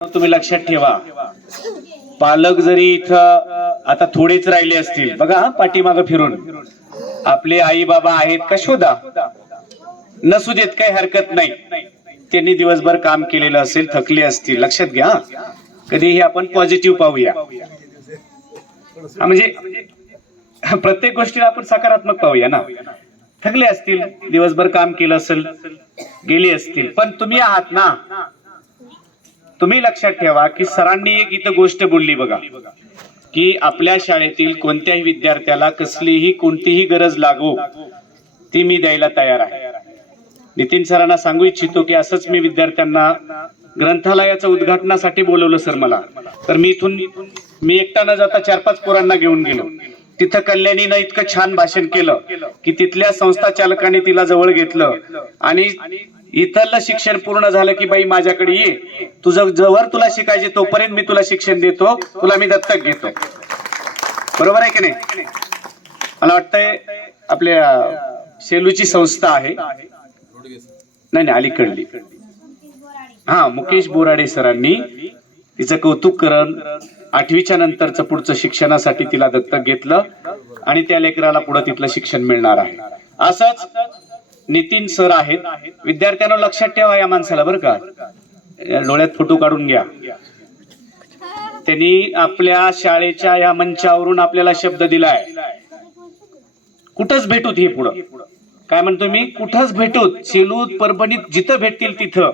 तुम्ही लक्षात ठेवा. पालक जरी इथं आता थोडेच राहिले असतील बघा पाठीमाग पाठीमागं फिरून. आपले आई बाबा आहेत का शोधा. नसू देत काही हरकत नाही. त्यांनी दिवसभर काम केलेलं असेल थकले असतील. लक्षात घ्या कधीही आपण पॉझिटिव्ह पाहूया. म्हणजे प्रत्येक गोष्टीला आपण सकारात्मक पाहूया ना. थकले असतील दिवसभर काम केलं असेल गेले असतील पण तुम्ही आहात ना. तुम्ही लक्षात ठेवा की सरांनी एक इथं गोष्ट बोलली बघा की आपल्या शाळेतील कोणत्याही विद्यार्थ्याला कसलीही कोणतीही गरज लागू ती मी द्यायला तयार आहे. नितीन सरांना सांगू इच्छितो की असंच मी विद्यार्थ्यांना ग्रंथालयाच्या उद्घाटनासाठी बोलवलं सर मला. तर मी इथून मी एकटा न जाता चार पाच पोरांना घेऊन गेलो. तिथं कल्याणीनं इतकं छान भाषण केलं की तिथल्या संस्था चालकाने तिला जवळ घेतलं आणि इथलं शिक्षण पूर्ण झालं की बाई माझ्याकडे ये. तुझं जवळ तुला शिकायचे तोपर्यंत मी तुला शिक्षण देतो. तुला मी दत्तक घेतो. बरोबर आहे की नाही? मला वाटतंय आपल्या शेलूची संस्था आहे. नाही नाही अलीकडली. हा मुकेश बोराडे सरांनी तिचं कौतुक करण आठवीच्या नंतरचं पुढचं शिक्षणासाठी तिला दत्तक घेतलं आणि त्या लेकराला पुढे तिथलं शिक्षण मिळणार आहे. असंच नितीन सर आहेत. विद्यार्थ्यांना लक्षात ठेवा या माणसाला बरं का. डोळ्यात फोटो काढून घ्या. त्यांनी आपल्या शाळेच्या या मंचावरून आपल्याला शब्द दिलाय. कुठंच भेटूत हे पुढं? काय म्हणतो मी? कुठंच भेटूत. सेलूत परभणीत जिथं भेटतील तिथं.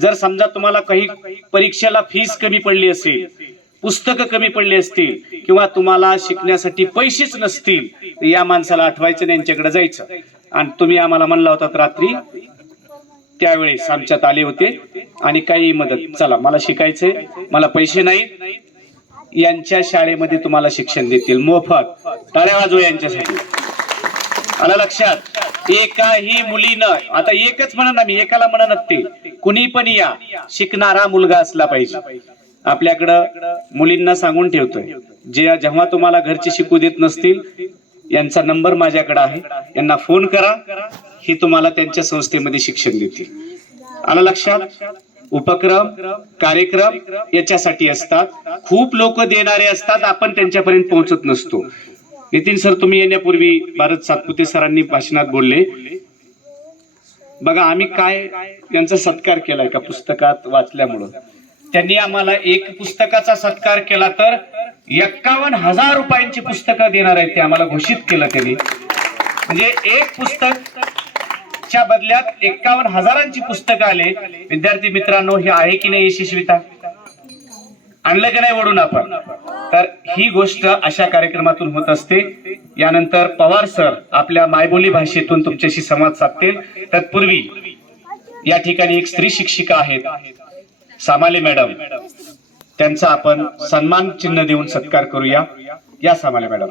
जर समजा तुम्हाला काही परीक्षेला फीस कमी पडली असेल पुस्तकं कमी पडली असतील किंवा तुम्हाला शिकण्यासाठी पैसेच नसतील या माणसाला आठवायचं आणि यांच्याकडे जायचं. आणि तुम्ही आम्हाला म्हणला होता रात्री त्यावेळेस आमच्यात आले होते आणि काही मदत चला मला शिकायचंय मला पैसे नाहीत यांच्या शाळेमध्ये तुम्हाला शिक्षण देतील. मोफत. टाळ्या वाजू यांच्यासाठी. आला लक्षात? एकाही मुलीनं आता एकच म्हणा ना मी एकाला म्हणत ते कुणी पण या शिकणारा मुलगा असला पाहिजे. आपल्याकडं मुलींना सांगून ठेवतोय जे जेव्हा तुम्हाला घरचे शिकू देत नसतील यांचा नंबर माझ्याकडे आहे. यांना फोन करा. हे तुम्हाला त्यांच्या संस्थेमध्ये शिक्षण देतील. आला लक्षात? उपक्रम कार्यक्रम याच्यासाठी असतात. खूप लोक देणारे असतात. आपण त्यांच्यापर्यंत पोहोचत नसतो. नितीन सर तुम्ही येण्यापूर्वी भारत सातपुते सरांनी भाषणात बोलले. बघा आम्ही काय यांचा सत्कार केलाय का पुस्तकात वाचल्यामुळं? त्यांनी आम्हाला एक पुस्तकाचा सत्कार केला तर एक्कावन्न हजार रुपयांची पुस्तकं देणार आहेत ते आम्हाला घोषित केलं त्यांनी. म्हणजे एक पुस्तक च्या बदल्यात एक्कावन्न हजारांची पुस्तकं आले. विद्यार्थी मित्रांनो हे आहे की नाही यशस्वीता? आणलं की नाही वडून आपण? तर ही गोष्ट अशा कार्यक्रमातून होत असते. यानंतर पवार सर आपल्या मायबोली भाषेतून तुमच्याशी संवाद साधतील. तत्पूर्वी या ठिकाणी एक स्त्री शिक्षिका आहेत. सामाले मॅडम. त्यांचा आपण सन्मान चिन्ह देऊन सत्कार करूया. या सामाले मॅडम